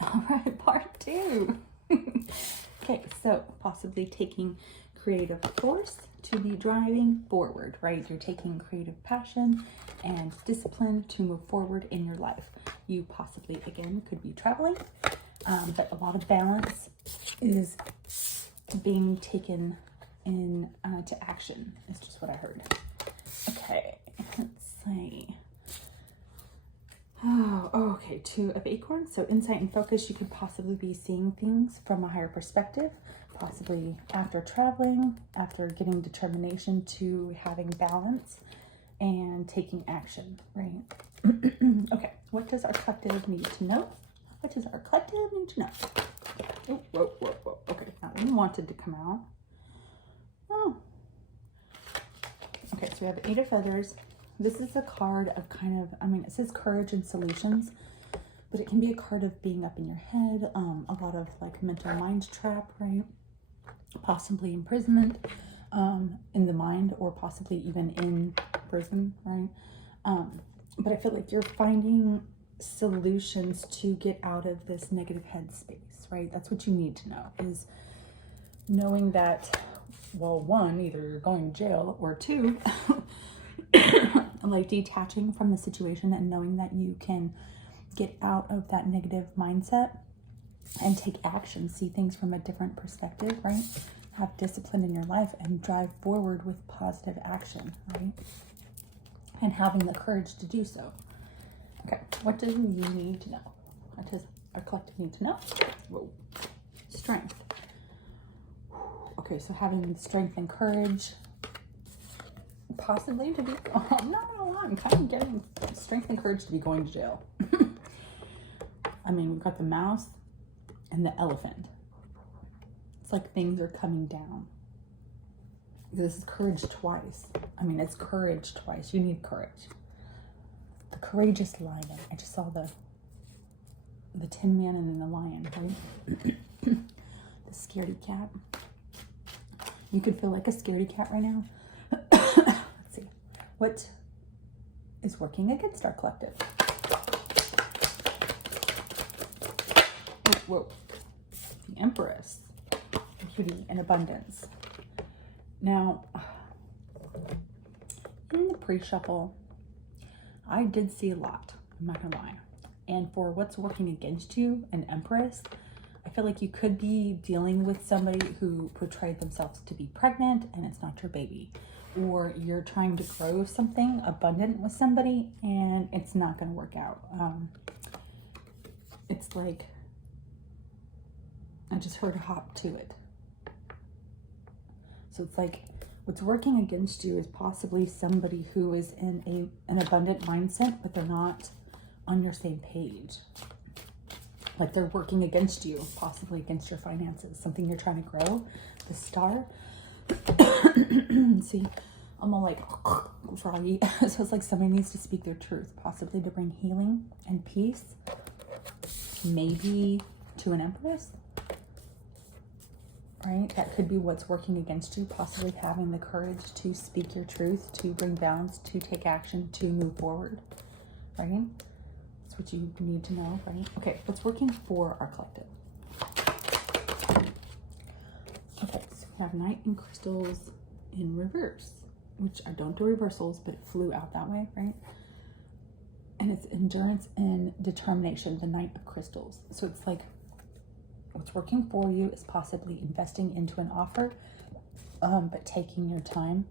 All right, part 2. Okay, so possibly taking creative force to be driving forward, right? You're taking creative passion and discipline to move forward in your life. You possibly, again, could be traveling, but a lot of balance is being taken in to action, is just what I heard. Okay, let's see. Oh, okay, 2 of acorns. So insight and focus, you could possibly be seeing things from a higher perspective, possibly after traveling, after getting determination to having balance and taking action, right? Okay, what does our collective need to know? What does our collective need to know? Oh, whoa, whoa, whoa. Okay, that one wanted to come out. Oh. Okay, so we have 8 of feathers. This is a card of kind of, I mean, it says courage and solutions, but it can be a card of being up in your head, a lot of like mental mind trap, right? Possibly imprisonment in the mind, or possibly even in prison, right? But I feel like you're finding solutions to get out of this negative headspace, right? That's what you need to know, is knowing that, well, 1, either you're going to jail, or 2, like detaching from the situation and knowing that you can get out of that negative mindset and take action, see things from a different perspective, right? Have discipline in your life and drive forward with positive action, right? And having the courage to do so. Okay, what do you need to know? What does our collective need to know? Whoa. Strength. Okay, so having strength and courage, possibly to be, I'm not gonna lie, I'm kind of getting strength and courage to be going to jail. I mean, we've got the mouse and the elephant. It's like things are coming down. This is courage twice. I mean, it's courage twice. You need courage. The courageous lion. I just saw the Tin Man and then the lion, right? The scaredy cat. You could feel like a scaredy cat right now. Let's see. What is working against our collective? Oh, whoa. The Empress. Beauty and abundance. Now, in the pre-shuffle, I did see a lot. I'm not gonna lie. And for what's working against you, an Empress, I feel like you could be dealing with somebody who portrayed themselves to be pregnant and it's not your baby. Or you're trying to grow something abundant with somebody and it's not going to work out. It's like, I just heard a hop to it. So it's like, what's working against you is possibly somebody who is in an abundant mindset, but they're not on your same page. Like they're working against you, possibly against your finances, something you're trying to grow, the star. See, I'm all like froggy. So it's like somebody needs to speak their truth, possibly to bring healing and peace, maybe to an Empress, right? That could be what's working against you, possibly having the courage to speak your truth, to bring balance, to take action, to move forward, right? What you need to know, right? Okay, what's working for our collective? Okay, so we have Knight and Crystals in reverse, which I don't do reversals, but it flew out that way, right? And it's endurance and determination, the Knight of Crystals. So it's like what's working for you is possibly investing into an offer, but taking your time.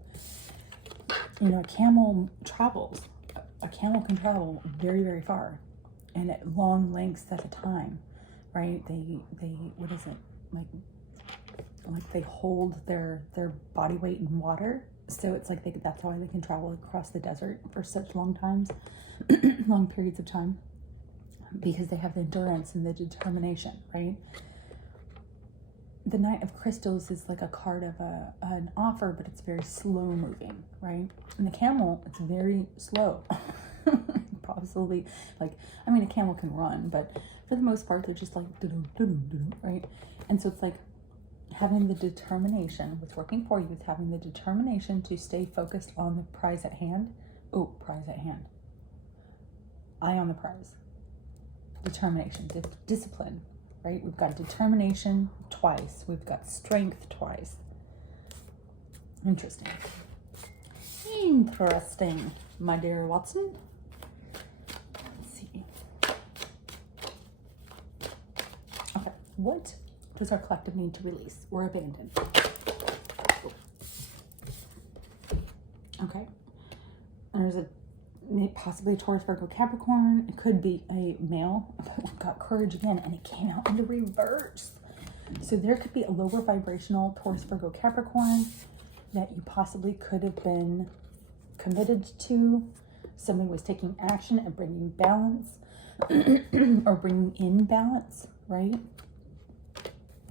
You know, a camel travels. A camel can travel very, very far. And at long lengths at a time, right? They what is it, like they hold their body weight in water, so it's like that's why they can travel across the desert for such long times, long periods of time, because they have the endurance and the determination, right? The Knight of Crystals is like a card of an offer, but it's very slow moving, right? And the camel, it's very slow. Possibly, like, I mean, a camel can run, but for the most part, they're just like, right? And so it's like having the determination, what's working for you is having the determination to stay focused on the prize at hand. Oh, prize at hand. Eye on the prize. determination, discipline, right? We've got determination twice. We've got strength twice. Interesting. Interesting, my dear Watson. Let's see. Okay, what does our collective need to release or abandon? Okay, there's possibly a Taurus, Virgo, Capricorn. It could be a male. We've got courage again, and it came out in the reverse. So there could be a lower vibrational Taurus, Virgo, Capricorn that you possibly could have been committed to. Somebody was taking action and bringing balance or bringing in balance, right?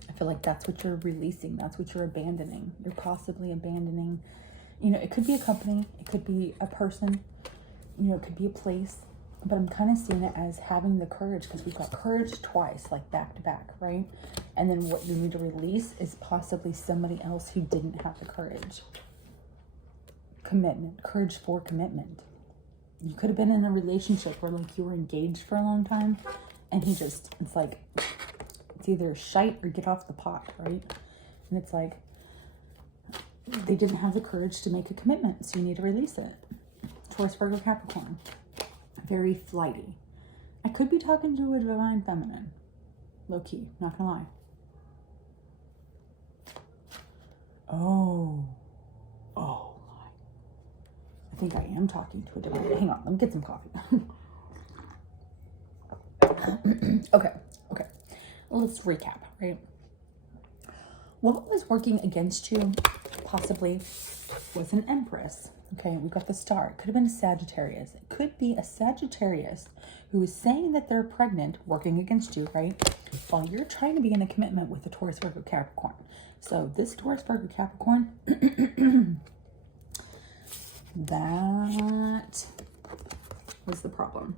I feel like that's what you're releasing. That's what you're abandoning. You're possibly abandoning, you know, it could be a company. It could be a person. You know, it could be a place, but I'm kind of seeing it as having the courage, because we've got courage twice, like back to back, right? And then what you need to release is possibly somebody else who didn't have the courage. Commitment, courage for commitment. You could have been in a relationship where like you were engaged for a long time, and he just, it's like, it's either shite or get off the pot, right? And it's like, they didn't have the courage to make a commitment, so you need to release it. Taurus, Virgo, Capricorn, very flighty. I could be talking to a divine feminine, low key, not gonna lie. Oh my. I think I am talking to a divine. Hang on, let me get some coffee. Okay. Let's recap, right? What was working against you possibly was an Empress. Okay, we've got the Star. It could have been a Sagittarius. It could be a Sagittarius who is saying that they're pregnant, working against you, right? While you're trying to be in a commitment with the Taurus, Virgo, Capricorn. So this Taurus, Virgo, Capricorn, that was the problem.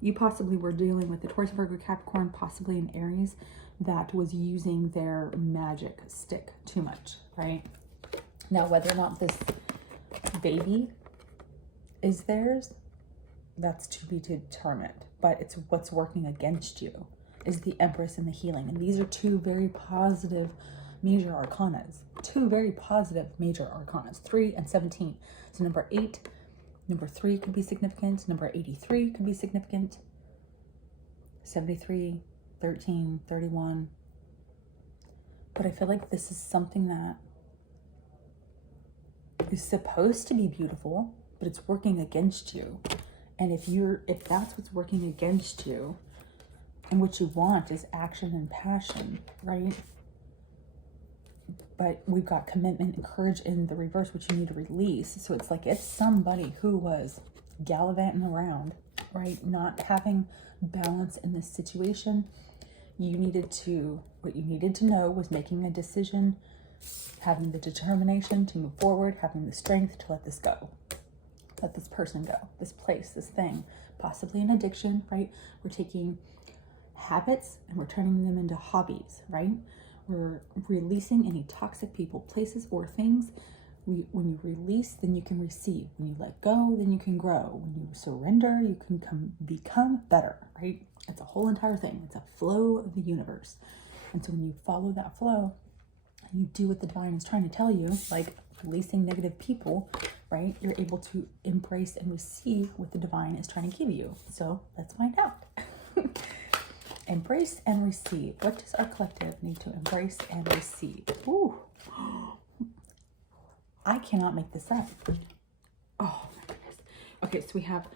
You possibly were dealing with the Taurus, Virgo, Capricorn, possibly an Aries that was using their magic stick too much, right? Now, whether or not this baby is theirs, that's to be determined, but it's what's working against you is the Empress and the healing. And these are two very positive major arcanas, 3 and 17. So number 8, number 3 could be significant, number 83 could be significant, 73, 13, 31. But I feel like this is something that is supposed to be beautiful, but it's working against you. And if that's what's working against you, and what you want is action and passion, right? But we've got commitment and courage in the reverse, which you need to release. So it's like it's somebody who was gallivanting around, right? Not having balance in this situation. What you needed to know was making a decision, having the determination to move forward, having the strength to let this go. Let this person go, this place, this thing, possibly an addiction, right? We're taking habits and we're turning them into hobbies, right? We're releasing any toxic people, places, or things. When you release, then you can receive. When you let go, then you can grow. When you surrender, you can become better, right? It's a whole entire thing. It's a flow of the universe. And so when you follow that flow, you do what the divine is trying to tell you, like releasing negative people, right? You're able to embrace and receive what the divine is trying to give you. So let's find out. Embrace and receive. What does our collective need to embrace and receive? Ooh. I cannot make this up. Oh my goodness. Okay, so we have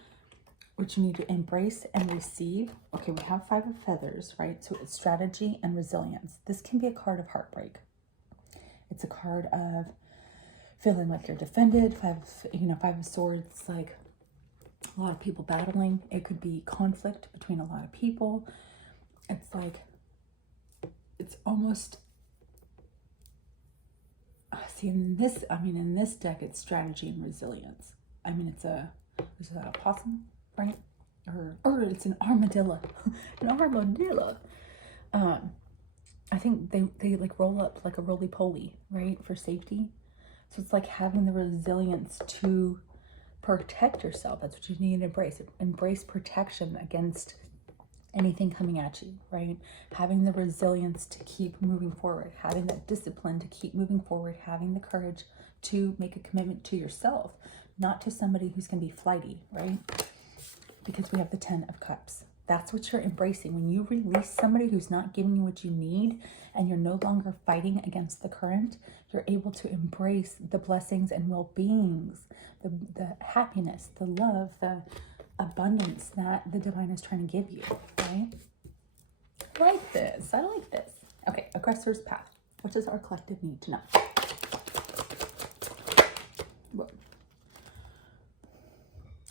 what you need to embrace and receive. Okay, we have 5 of Feathers, right? So it's strategy and resilience. This can be a card of heartbreak. It's a card of feeling like you're defended. 5 of Swords, like a lot of people battling. It could be conflict between a lot of people. It's like, it's almost, see, in this deck, it's strategy and resilience. I mean, is that a possum, right? Or it's an armadillo, an armadillo. I think they like roll up like a roly-poly, right? For safety. So it's like having the resilience to protect yourself. That's what you need to embrace. Embrace protection against anything coming at you, right? Having the resilience to keep moving forward, having that discipline to keep moving forward, having the courage to make a commitment to yourself, not to somebody who's going to be flighty, right? Because we have the 10 of Cups. That's what you're embracing. When you release somebody who's not giving you what you need and you're no longer fighting against the current, you're able to embrace the blessings and well-beings, the happiness, the love, the abundance that the divine is trying to give you, right? I like this. I like this. Okay, aggressor's path. What does our collective need to know? Whoa.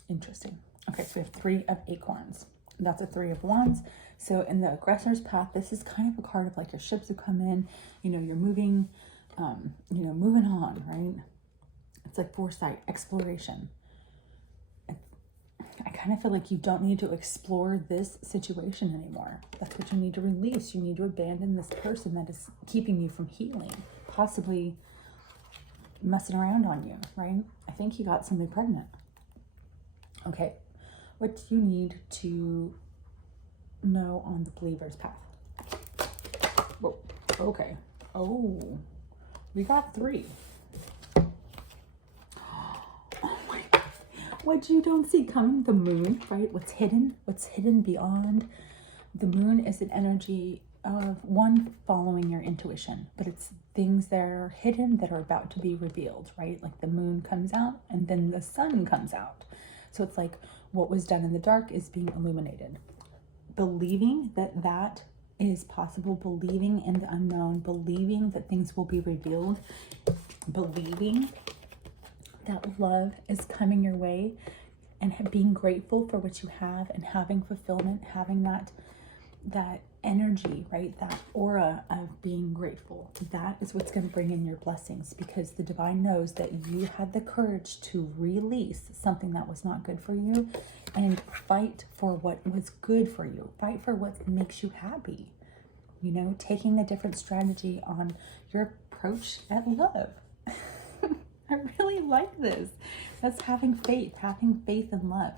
Interesting. Okay, so we have 3 of Acorns. That's a 3 of Wands. So in the aggressor's path, this is kind of a card of like your ships have come in, you know, you're moving, moving on, right? It's like foresight, exploration. I kind of feel like you don't need to explore this situation anymore. That's what you need to release. You need to abandon this person that is keeping you from healing, possibly messing around on you, right? I think you got somebody pregnant. Okay, what do you need to know on the believer's path? Whoa, okay. Oh, we got 3. Oh my God. What you don't see coming, the moon, right? What's hidden beyond. The moon is an energy of one, following your intuition, but it's things that are hidden that are about to be revealed, right? Like the moon comes out and then the sun comes out. So it's like what was done in the dark is being illuminated. Believing that that is possible, believing in the unknown, believing that things will be revealed, believing that love is coming your way, and being grateful for what you have and having fulfillment, having that energy, right? That aura of being grateful. That is what's going to bring in your blessings, because the divine knows that you had the courage to release something that was not good for you and fight for what was good for you. Fight for what makes you happy. You know, taking a different strategy on your approach at love. I really like this. That's having faith in love.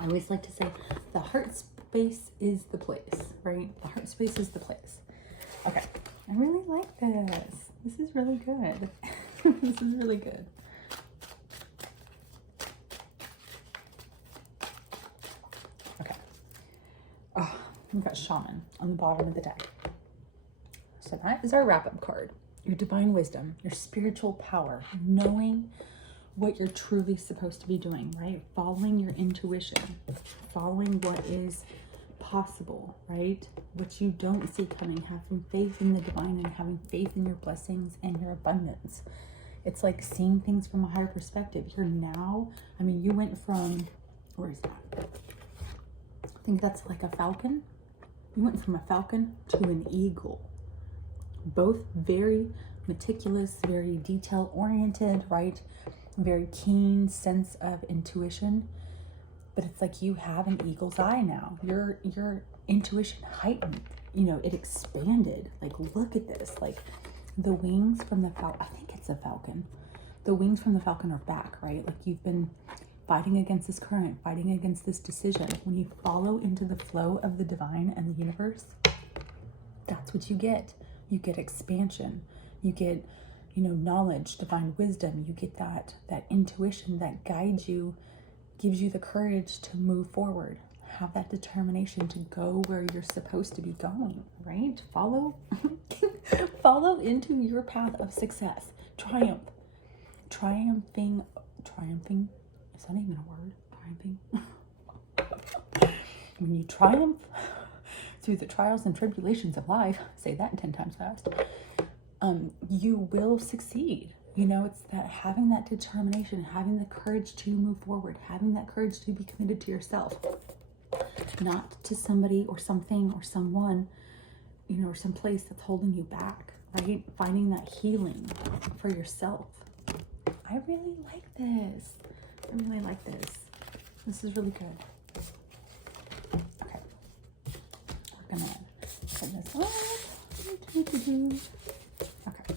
I always like to say the heart space is the place, right? The heart space is the place. Okay, I really like this. This is really good. This is really good. Okay. Oh, we've got Shaman on the bottom of the deck. So that is our wrap-up card. Your divine wisdom, your spiritual power, knowing what you're truly supposed to be doing, right? Following your intuition, following what is possible, right? What you don't see coming, having faith in the divine and having faith in your blessings and your abundance. It's like seeing things from a higher perspective. You're now, I mean, you went from, where is that? I think that's like a falcon. You went from a falcon to an eagle. Both very meticulous, very detail oriented, right? Very keen sense of intuition. But it's like you have an eagle's eye now. Your intuition heightened, you know, it expanded. Like, look at this. Like the wings from the falcon, I think it's a falcon. The wings from the falcon are back, right? Like you've been fighting against this current, fighting against this decision. When you follow into the flow of the divine and the universe, that's what you get. You get expansion. You get, you know, knowledge, divine wisdom. You get that intuition that guides you, gives you the courage to move forward. Have that determination to go where you're supposed to be going, right? Follow into your path of success. Triumphing. Is that even a word? Triumphing. When you triumph through the trials and tribulations of life, say that 10 times fast, you will succeed. You know, it's that having that determination, having the courage to move forward, having that courage to be committed to yourself, not to somebody or something or someone, you know, or some place that's holding you back, right? Finding that healing for yourself. I really like this. I really like this. This is really good. Okay. We're gonna put this on. Okay.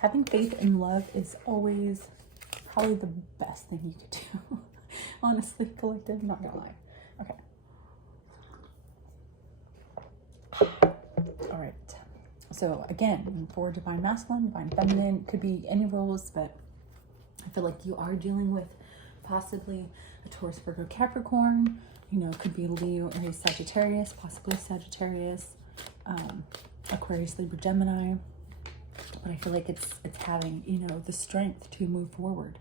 Having faith in love is always probably the best thing you could do. Honestly, collective, not gonna lie. Okay. All right. So again, for divine masculine, divine feminine, could be any roles, but I feel like you are dealing with possibly a Taurus, Virgo, Capricorn. You know, could be Leo, Aries, Sagittarius, possibly Sagittarius, Aquarius, Libra, Gemini. But I feel like it's having, you know, the strength to move forward,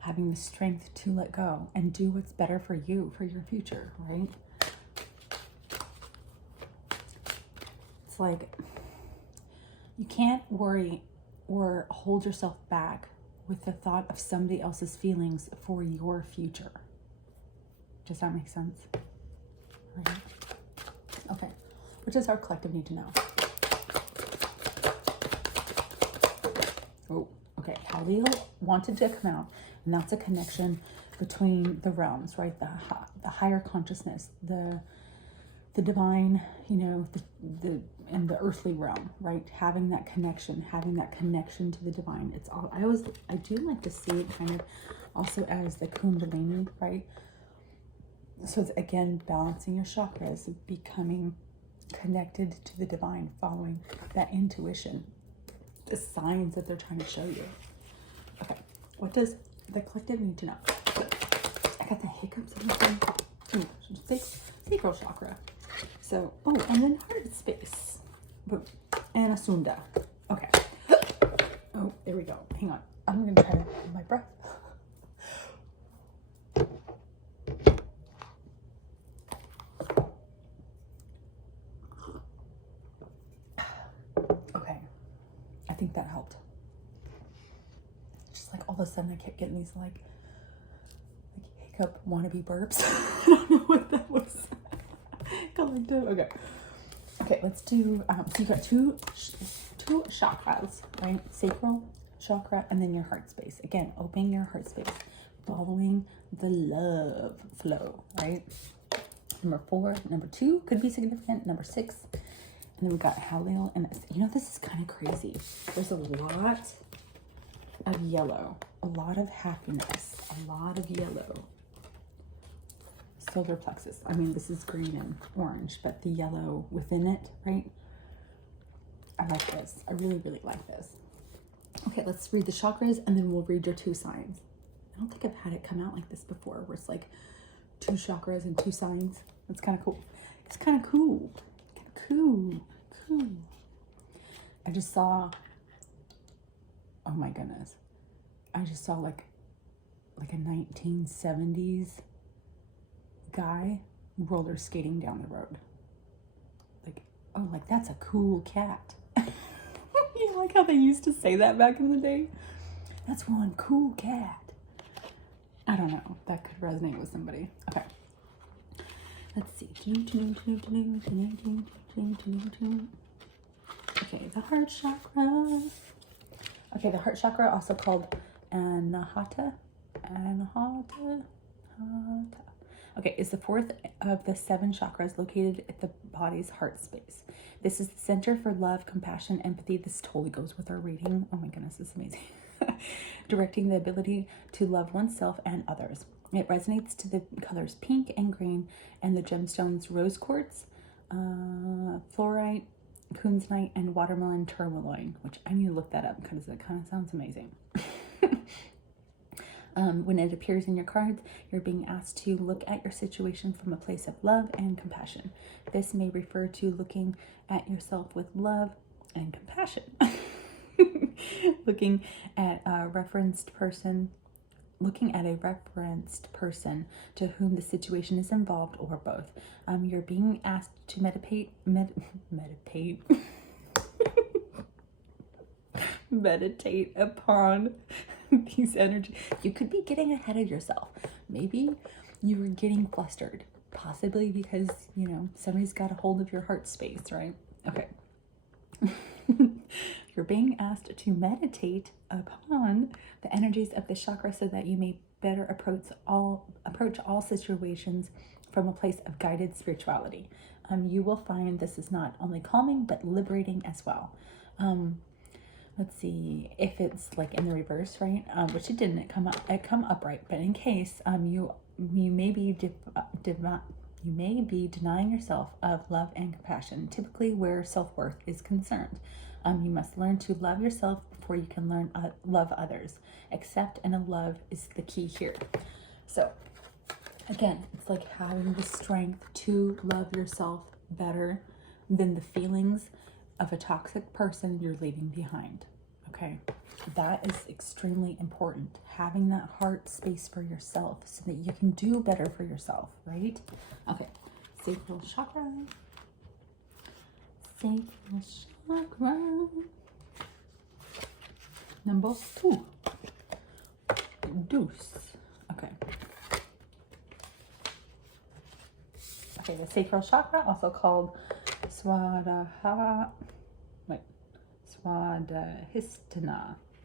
having the strength to let go and do what's better for you, for your future, right? It's like you can't worry or hold yourself back with the thought of somebody else's feelings for your future. Does that make sense? Right? Okay. What does our collective need to know? Oh, okay. Halil wanted to come out, and that's a connection between the realms, right? The higher consciousness, the divine, you know, and the earthly realm, right? Having that connection to the divine. It's all, I do like to see it kind of also as the Kundalini, right? So it's again balancing your chakras, becoming connected to the divine, following that intuition, the signs that they're trying to show you. Okay, what does the collective need to know? I got the hiccups in the thing. Sacral chakra. So, oh, and then heart space. Boom. And a sunda. Okay. Oh, there we go. Hang on. I'm going to try to hold my breath. Okay. I think that helped. Just like all of a sudden I kept getting these like hiccup wannabe burps. I don't know what that was. Collective. Okay. Okay, let's do, so you got two chakras, right? Sacral chakra and then your heart space. Again, opening your heart space, following the love flow, right? Number 4, number 2 could be significant. Number 6, and then we got Halil, and you know, this is kind of crazy. There's a lot of yellow, a lot of happiness, a lot of yellow. Solar plexus. I mean, this is green and orange, but the yellow within it, right? I like this. I really, really like this. Okay, let's read the chakras and then we'll read your 2 signs. I don't think I've had it come out like this before, where it's like 2 chakras and 2 signs. That's kind of cool. It's kind of cool. Cool. I just saw, oh my goodness. I just saw like a 1970s guy roller skating down the road. Like, oh, like that's a cool cat. You know, like how they used to say that back in the day? That's one cool cat. I don't know. That could resonate with somebody. Okay. Let's see. Okay, the heart chakra. Okay, the heart chakra, also called Anahata. Okay, is the 4th of the 7 chakras located at the body's heart space. This is the center for love, compassion, empathy. This totally goes with our reading. Oh my goodness, this is amazing. Directing the ability to love oneself and others. It resonates to the colors pink and green and the gemstones rose quartz, fluorite, kunzite, and watermelon tourmaline, which I need to look that up because it kind of sounds amazing. When it appears in your cards, you're being asked to look at your situation from a place of love and compassion. This may refer to looking at yourself with love and compassion. Looking at a referenced person to whom the situation is involved, or both. You're being asked to meditate upon these energies. You could be getting ahead of yourself. Maybe you were getting flustered, possibly because, you know, somebody's got a hold of your heart space, right? Okay. You're being asked to meditate upon the energies of the chakra so that you may better approach all situations from a place of guided spirituality. You will find this is not only calming but liberating as well. Let's see if it's like in the reverse, right? Which it didn't. It come upright. But in case you you may be you may be denying yourself of love and compassion, typically where self-worth is concerned. You must learn to love yourself before you can learn love others. Accept and love is the key here. So again, it's like having the strength to love yourself better than the feelings of a toxic person you're leaving behind. Okay, that is extremely important. Having that heart space for yourself so that you can do better for yourself, right? Okay, sacral chakra. Sacral chakra. Number 2. Deuce. Okay. Okay, the sacral chakra, also called Swadhisthana.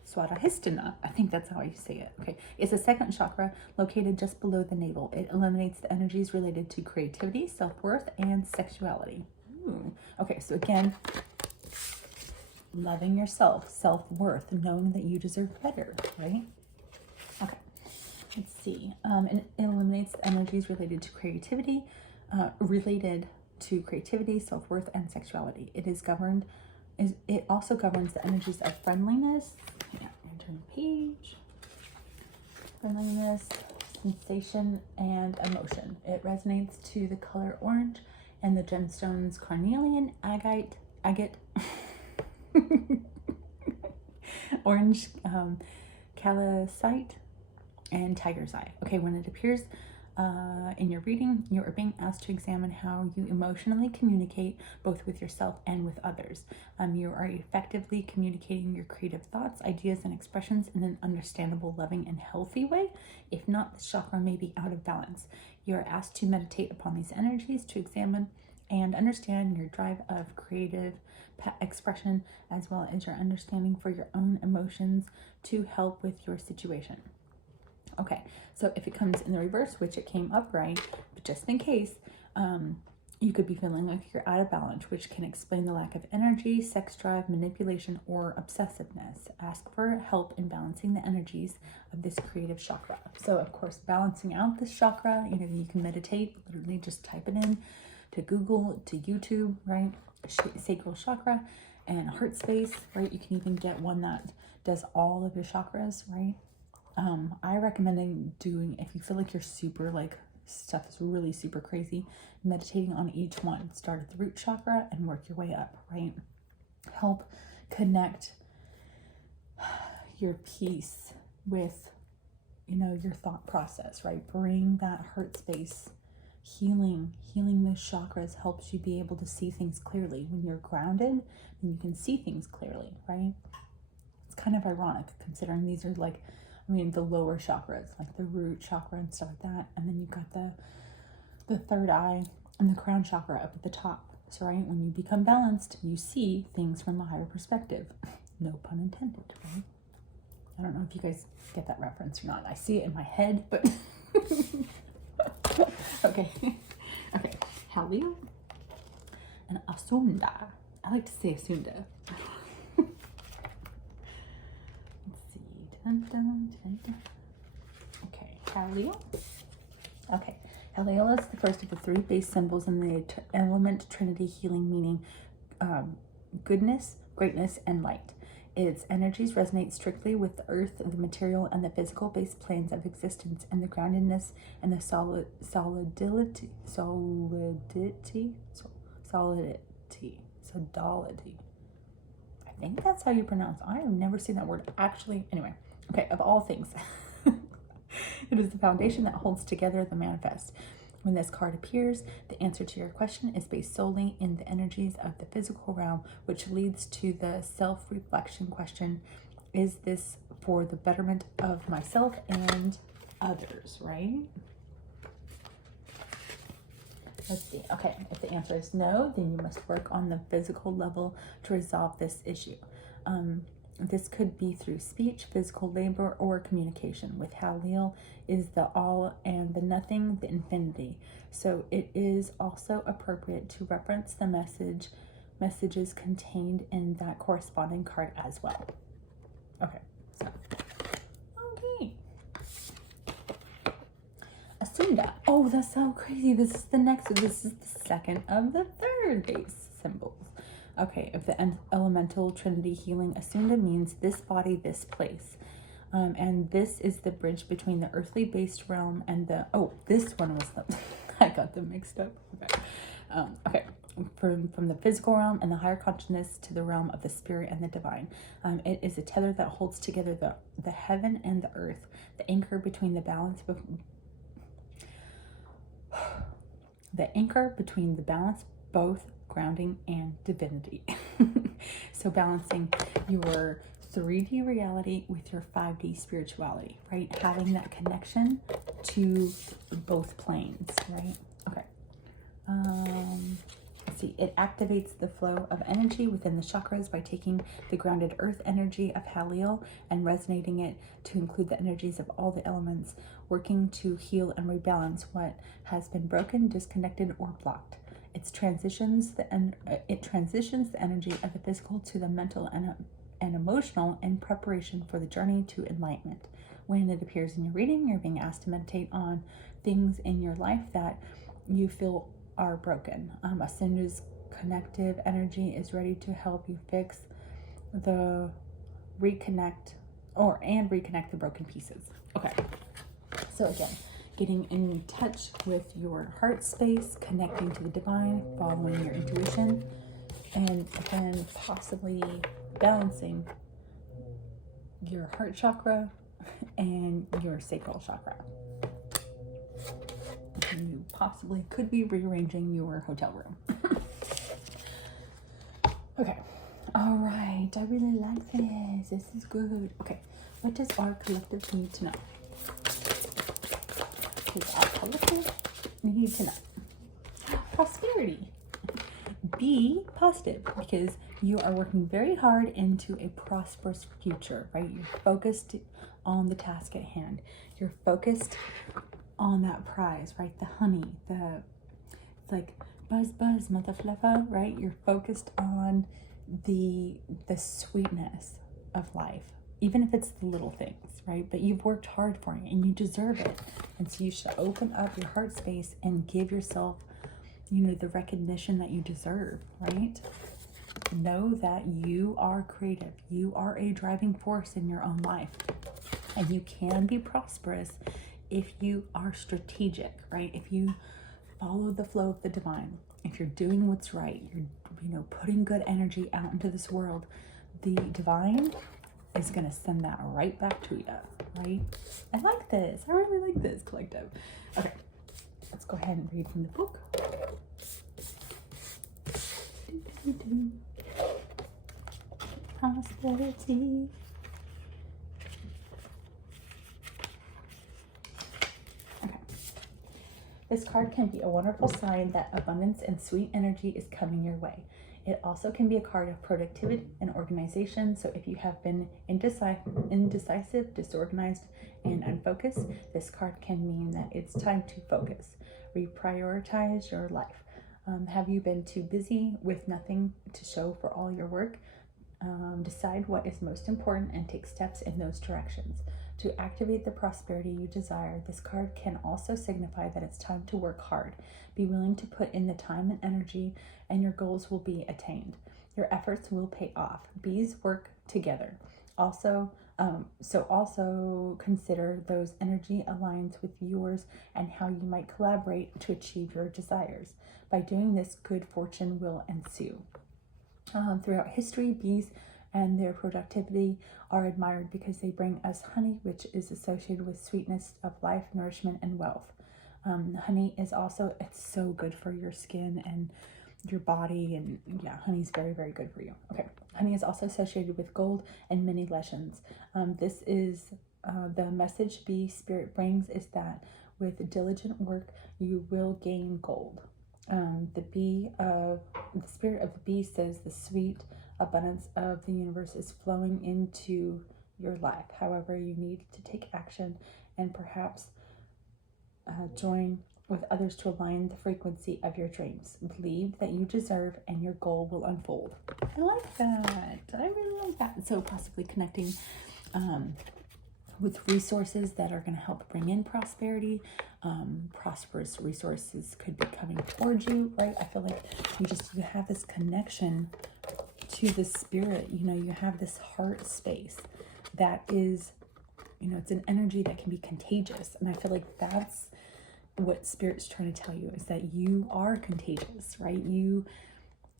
Swadhisthana. I think that's how you say it. Okay. It's a second chakra located just below the navel. It eliminates the energies related to creativity, self-worth, and sexuality. Ooh. Okay, so again, loving yourself, self-worth, knowing that you deserve better, right? Okay. Let's see. It eliminates the energies related to creativity, self-worth, and sexuality. It also governs the energies of friendliness. Yeah, turn the page. Friendliness, sensation, and emotion. It resonates to the color orange and the gemstones carnelian, agate, orange, calcite, and tiger's eye. Okay, when it appears in your reading, you are being asked to examine how you emotionally communicate both with yourself and with others. You are effectively communicating your creative thoughts, ideas, and expressions in an understandable, loving, and healthy way. If not, the chakra may be out of balance. You are asked to meditate upon these energies to examine and understand your drive of creative expression, as well as your understanding for your own emotions to help with your situation. Okay, so if it comes in the reverse, which it came upright, but just in case, you could be feeling like you're out of balance, which can explain the lack of energy, sex drive, manipulation, or obsessiveness. Ask for help in balancing the energies of this creative chakra. So, of course, balancing out this chakra, you can meditate, literally just type it in to Google, to YouTube, right? Sacral chakra and heart space, right? You can even get one that does all of your chakras, right? I recommend doing, if you feel like you're super, like stuff is really super crazy, meditating on each one. Start at the root chakra and work your way up, right? Help connect your peace with, your thought process, right? Bring that heart space. Healing those chakras helps you be able to see things clearly. When you're grounded, then you can see things clearly, right? It's kind of ironic considering these are like, the lower chakras, like the root chakra and stuff like that. And then you've got the third eye and the crown chakra up at the top. So, right, when you become balanced, you see things from a higher perspective. No pun intended, right? I don't know if you guys get that reference or not. I see it in my head, but... Okay. Halil and Asunda. I like to say Asunda. Okay, Halil. Okay, Halil is the first of the 3 base symbols in the element trinity healing, meaning goodness, greatness, and light. Its energies resonate strictly with the earth, the material, and the physical base planes of existence, and the groundedness and the solidity. I think that's how you pronounce it. I have never seen that word actually. Anyway, okay, of all things, it is the foundation that holds together the manifest. When this card appears, the answer to your question is based solely in the energies of the physical realm, which leads to the self-reflection question: is this for the betterment of myself and others, right? Let's see. Okay, if the answer is no, then you must work on the physical level to resolve this issue. This could be through speech, physical labor, or communication. With Halil is the all and the nothing, the infinity. So it is also appropriate to reference the messages contained in that corresponding card as well. Okay, so. Okay. A Asunda. Oh, that's so crazy. This is the second of the third base symbols. Okay, of the elemental trinity healing, Asunda means this body, this place. And this is the bridge between the earthly based realm and the, this one was the, I got them mixed up. Okay. From the physical realm and the higher consciousness to the realm of the spirit and the divine. It is a tether that holds together the heaven and the earth, the anchor between the balance both grounding and divinity. So balancing your 3D reality with your 5D spirituality, right? Having that connection to both planes, right? Okay. Let's see, it activates the flow of energy within the chakras by taking the grounded earth energy of Halil and resonating it to include the energies of all the elements, working to heal and rebalance what has been broken, disconnected, or blocked. It transitions the energy of the physical to the mental and emotional in preparation for the journey to enlightenment. When it appears in your reading, you're being asked to meditate on things in your life that you feel are broken. Asunda's connective energy is ready to help you fix and reconnect the broken pieces. Okay. So again, getting in touch with your heart space, connecting to the divine, following your intuition, and then possibly balancing your heart chakra and your sacral chakra. You possibly could be rearranging your hotel room. Okay. All right. I really like this. This is good. Okay. What does our collective need to know? Does our collective need to know? Prosperity. Be positive because you are working very hard into a prosperous future, right? You're focused on the task at hand. You're focused on that prize, right? The honey, it's like buzz, mother fluffer, right? You're focused on the sweetness of life, even if it's the little things, right? But you've worked hard for it and you deserve it. And so you should open up your heart space and give yourself, the recognition that you deserve, right? Know that you are creative. You are a driving force in your own life. And you can be prosperous if you are strategic, right? If you follow the flow of the divine, if you're doing what's right, you're putting good energy out into this world, the divine is going to send that right back to you, right? I like this. I really like this collective. Okay, let's go ahead and read from the book. Prosperity. This card can be a wonderful sign that abundance and sweet energy is coming your way. It also can be a card of productivity and organization. So if you have been indecisive, disorganized, and unfocused, this card can mean that it's time to focus. Reprioritize your life. Have you been too busy with nothing to show for all your work? Decide what is most important and take steps in those directions. To activate the prosperity you desire, this card can also signify that it's time to work hard. Be willing to put in the time and energy, and your goals will be attained. Your efforts will pay off. Bees work together. Also consider those energy aligns with yours and how you might collaborate to achieve your desires. By doing this, good fortune will ensue. Throughout history, bees and their productivity are admired because they bring us honey, which is associated with sweetness of life, nourishment, and wealth. Honey is also, it's so good for your skin and your body, and yeah, honey's very, very good for you. Okay, honey is also associated with gold and many legends. This is the message bee spirit brings is that with diligent work, you will gain gold. The spirit of the bee says the sweet abundance of the universe is flowing into your life. However, you need to take action and perhaps join with others to align the frequency of your dreams. Believe that you deserve and your goal will unfold. I like that. I really like that. So possibly connecting with resources that are going to help bring in prosperity. Prosperous resources could be coming towards you, right? I feel like you have this connection to the spirit. You know, you have this heart space that is, you know, it's an energy that can be contagious. And I feel like that's what Spirit's trying to tell you, is that you are contagious, right? You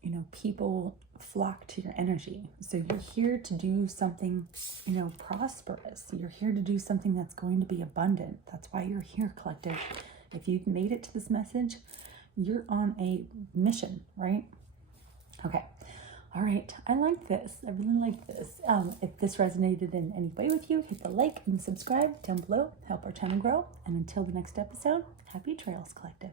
know, people flock to your energy. So you're here to do something, you know, prosperous. You're here to do something that's going to be abundant. That's why you're here, collective. If you've made it to this message, you're on a mission, right? Okay. All right. I like this. I really like this. If this resonated in any way with you, hit the like and subscribe down below. Help our channel grow. And until the next episode, happy trails, collective.